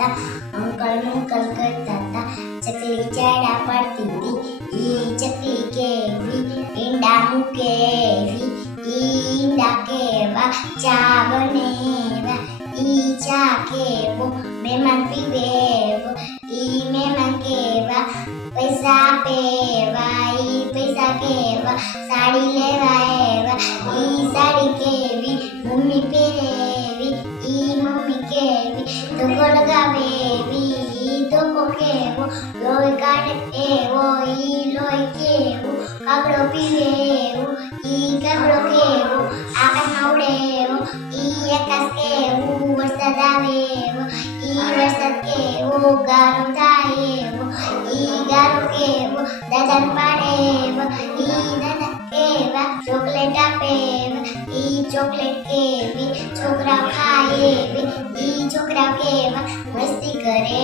હતા, અંકલ મુંકલ કરતા હતા, ચકલી ચાડા પાડતી હતી, ઈ ચકલી કેવી ઈંડા મૂકે એવી, ઈ ઈંડા કેવા ચા બનેવા, ઈ ચા કેવો મહેમાન પીવે એવો, ઈ મહેમાન કેવા પૈસા આપેવા, ઈ પૈસા કેવા સાડી લેવા એવા, ઈ સાડી કેવી મમ્મી પહેરેવી, ઈ મમ્મી કેવી ધોકો લગાવે એવી, ઈ ધોકો કેવો લોહી કાઢે એવો, ઈ લોહી કેવું કાગડો પીવે એવું, ઈ કાગડો કેવો આકાશમાં ઉડે એવો, ઈ આકાશ કેવું વરસાદ આવે એવો, ઈ વરસાદ કેવો ગારો થાય એવો, ઈ ગારો કેવો દાદાને પાડે એવો, ઈ દાદા કેવા ચોકલેટ આપે એવા, ઈ ચોકલેટ કેવી છોકરા ખાય એવી, ઈ છોકરા કેવા મસ્તી કરે